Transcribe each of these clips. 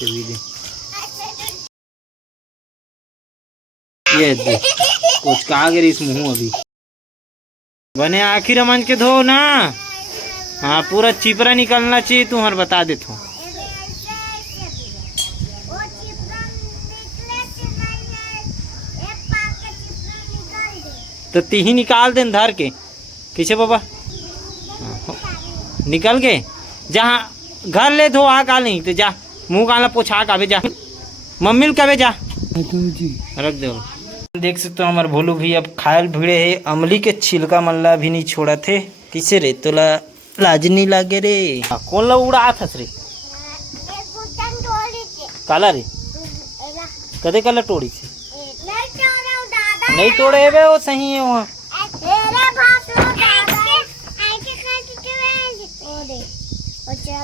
ये दे कुछ कहा गिरी इस मुँह अभी बने आखिर मन के धो ना। हाँ पूरा चिपरा निकलना चाहिए तुम्हार बता देता हूँ। तो ती ही निकाल दे धर के किसे बाबा निकल के जहाँ घर ले धो आ का नहीं तो जा मुँह काला पोछा का जा मम्मी कबे जा रख दे। देख सकते हो हमारे भोलू भी अब खायल भिड़े है। अमली के छिलका मल्ला भी नहीं छोड़ा थे। किसे रे तोला लाज नहीं लागे रे। कौन ला उड़ा था रे काला रे कदे काला टोड़ी से नहीं तोड़े बे वो सही है वहाँ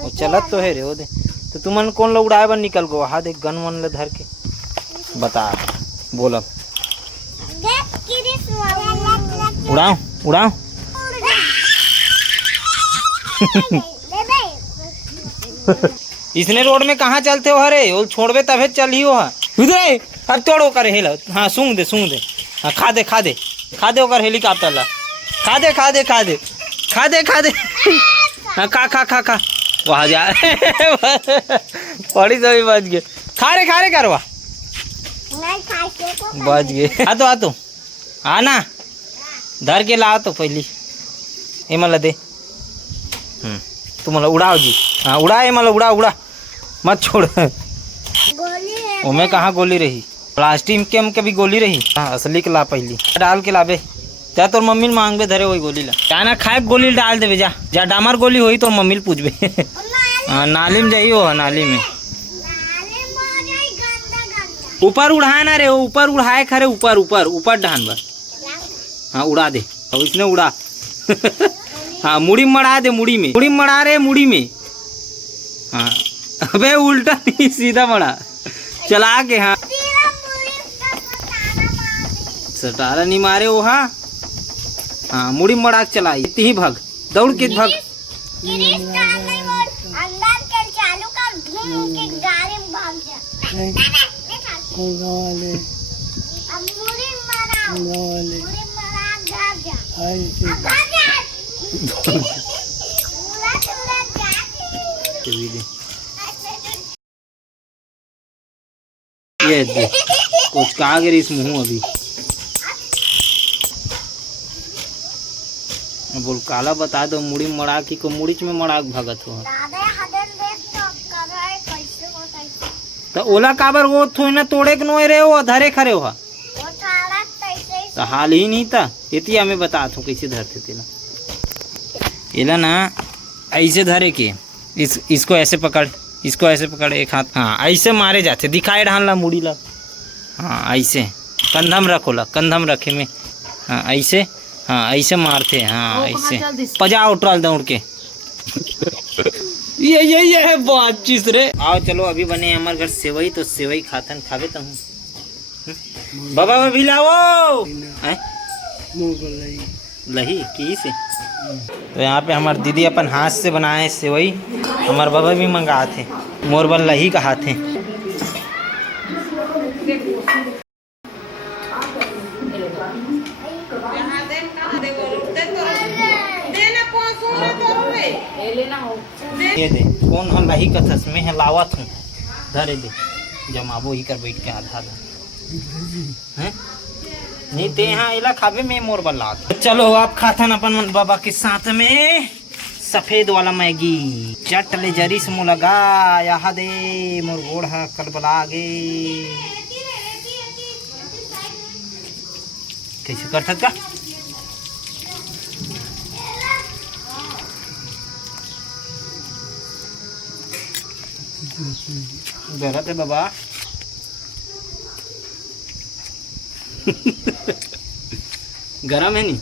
वो चलत तो है रे वो दे। तो तुमन कौन ला उड़ाए बन निकल गो हाँ देख गन वन ला धर के बता बोला उड़ाओ उड़ाओ इसने रोड में कहाँ चलते हो हरे वो छोड़बे तबे चल ही हो उधर अब तोड़ो कर हेला। हाँ सूंघ दे हाँ खा दे ओकर हेलीकॉप्टर ला खा दे हाँ खा वहाँ जा पड़ी सभी बच गए खा रे करवा बच गए। आ तो आना धर के ला तो पहली ये मला दे तुम्हारा उड़ाओ जी। हाँ उड़ा ये मला उड़ा मत छोड़। मैं कहाँ गोली रही प्लास्टिक के हम कभी गोली रही। हाँ असली के ला पहली डाल के लाबे जा तोर मम्मी मांग बे धरे वही गोली ला क्या ना खाए गोली डाल देवे जा डामर गोली हुई तो मम्मी पूछबे। हाँ नाली में जाइए हो नाली में ऊपर उड़ाए ना रे ऊपर उड़ाए खरे ऊपर ढान बस। हाँ उड़ा दे इसने उड़ा हाँ मुड़ी मड़ा दे मुड़ी मड़ा रे मुड़ी में। हाँ अबे उल्टा नहीं सीधा मड़ा चला के। हाँ सटारा नहीं मारे वो। हाँ मुड़ी मड़ा के चलाई इतनी ही भाग दौड़ के भाग ये दे कुछ कहा गिरी इस मुँह अभी बोल काला बता दो मुड़ी मड़ा की को मुड़ी में मड़ा भगत हो तो ओला काबर वो थोड़ी ना तोड़े के नोए रे वो धरे खरे हो तो हाल ही नहीं था इतनी हमें बता थो कैसे धरते थे ना एला ना ऐसे धरे के इसको ऐसे पकड़ एक हाथ। हाँ ऐसे मारे जाते दिखाए ढान ला मुड़ी ला। हाँ ऐसे कंधम कंधम रखे में। हाँ ऐसे ऐसे मारते। हाँ ऐसे पजा उठल दौड़ के ये है बात चीज रे। आओ चलो अभी बने हमारे घर सेवई तो सेवई खातन खावे तो हूँ बाबा भी लाओ लही की से। तो यहाँ पे हमारे दीदी अपन हाथ से बनाए सेवई हमारे बाबा भी मंगा थे मोरबल लही कहा थे। ये दे कौन हम लही कथस में है लावत हूँ धरे दे जमाबो ही कर बैठ के आधा हैं नहीं ते यहाँ इला खाबे में मोर बल्ला। चलो आप खाथन अपन बाबा के साथ में सफेद वाला मैगी चट ले जरी से मुँह लगा यहाँ दे मोर गोड़ कलबला गे कैसे कर सकता गलत है बाबा गरम है नहीं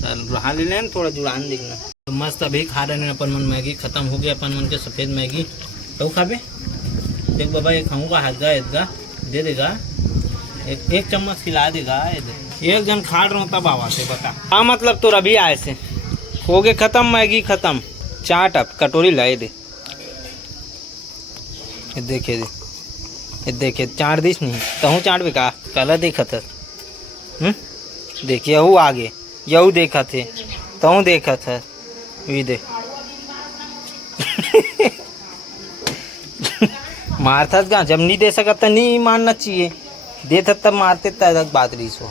चल रहा ले लें थोड़ा जुड़ान देखना तो मस्त अभी खा रहे हैं अपन मन मैगी खत्म हो गया अपन मन के सफ़ेद मैगी तो खाबे देख बाबा ये खाऊंगा हाथ दे देगा एक चम्मच खिला देगा एक जन खा रहा हूँ तब आवा से बता हाँ मतलब तो अभी आए से हो गए खत्म मैगी खत्म चाट अब कटोरी लाए दे ये देखे चाट दिस नहीं तहु चाट भी का कल देखा था देखिए यहू आगे यहू देखा थे तहु देखा था ये देख मारता का जब नहीं दे सकता तो नहीं मारना चाहिए देता तब मारते तक बात रही सो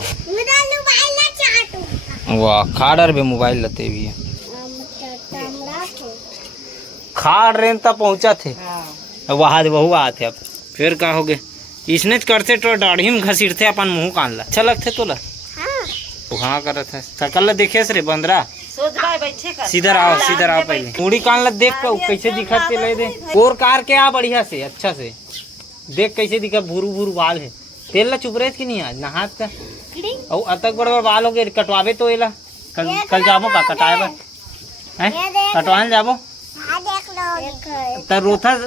वाह खाड़ भी मोबाइल लते भी खाड़ रेन तक पहुंचा थे वहाँ बहु आते अब फिर का हो गए इसने करते तो दाढ़ी में घसीटते अपन मुंह कान ला अच्छा लगते तो ला हाँ करत है सकल देखे रे बंदरा सीधर आओ पहले पूरी कान ला देख के कैसे दिखत के ले दे और कार के आ बढ़िया से अच्छा से देख कैसे दिखा भूरू भूरू बाल है तेल ला चुप रहे कि नहीं आज नहात का और अतक बड़ बाल हो गए कटवावे तो एला कल जाबो का कटाए बर कटवाने जाबो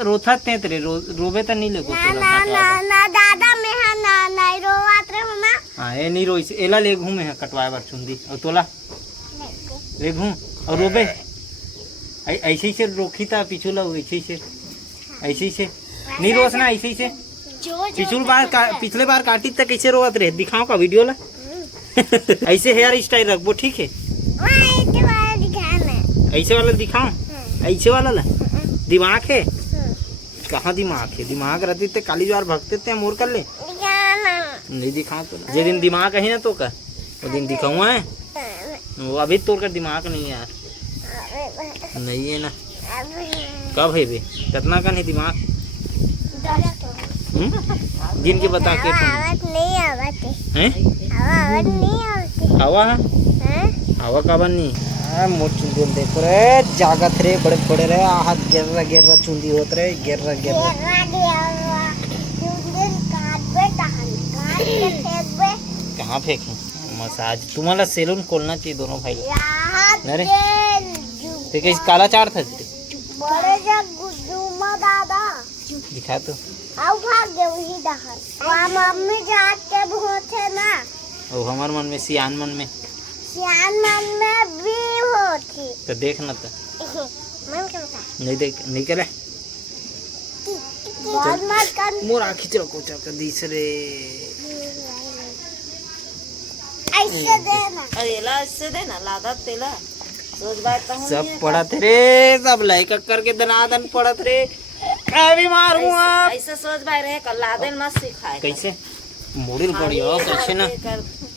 रोथा ते तेरे रोबे तो नहीं लगो ना दादा में ना नहीं रोवात रे मम्मा हां ए नहीं रोई एला ले घूमे है कटवाए बर चुंदी और तोला ले घूम और रोबे ऐसे ही से रोकी था पिछुला ऐसे ही से नहीं रोसना ऐसे ही से पिछले बार काटी तक कैसे रोवत रहे दिखाओ का वीडियो ला ऐसे हेयर स्टाइल रखबो ठीक है ऐसे वाला दिखाओ ऐसे वाला ला दिमाग है कहाँ दिमाग है दिमाग रहती थे काली ज्वार भगते थे मोर कर ले नहीं दिखाओ तो जे दिन दिमाग है ना तो का वो दिन दिखाऊंगा है वो अभी तोड़ कर दिमाग नहीं है यार नहीं है ना कब है बे कितना का नहीं दिमाग दिन के बता के हवा का बन नहीं मोट चुंदी देखो रे जागत रे बड़े बड़े रे हाथ गिर चुंदी होत रे गिर कहाँ फेंके मसाज तुम्हारा सैलून खोलना चाहिए दोनों भाई अरे ते कैसे काला चार था बड़े दादा दिखा तो आओ भाग गए वही दहर वहां मम्मी जात के बहुत है ना ओ हमार मन में सियान मन में भी होती तो देखना तो मन करता नहीं देख नहीं करे बहुत मत कर मोर आंखी चलो को चल कर दिस रे ऐसे देना लादा तेला रोज बात तो सब पड़ा थे रे सब लाइक करके दनादन पड़त रे मैं भी मारूंगा ऐसे सोच भाई रहे कल लादेन मत सिखाए कैसे मोड़िल बढ़िया कैसे ना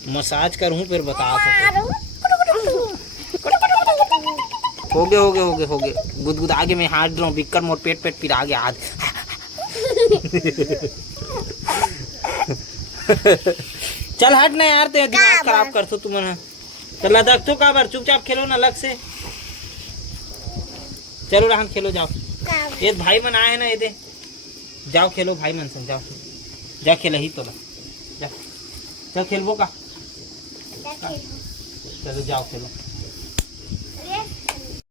मसाज करूं फिर बता हो गए गुदगुद आगे में हाथ ड्रो बिकर मोर पेट फिर आगे हाथ चल हट ना यार ते दिमाग खराब कर तुम ना चल लदक तो का बार चुपचाप खेलो ना अलग से चलो राहन खेलो जाओ ये भाई मन आए ना ये दे जाओ खेलो भाई मन संग जाओ जा खेल ही तो जा चल खेलबो का चलो जाओ खेलो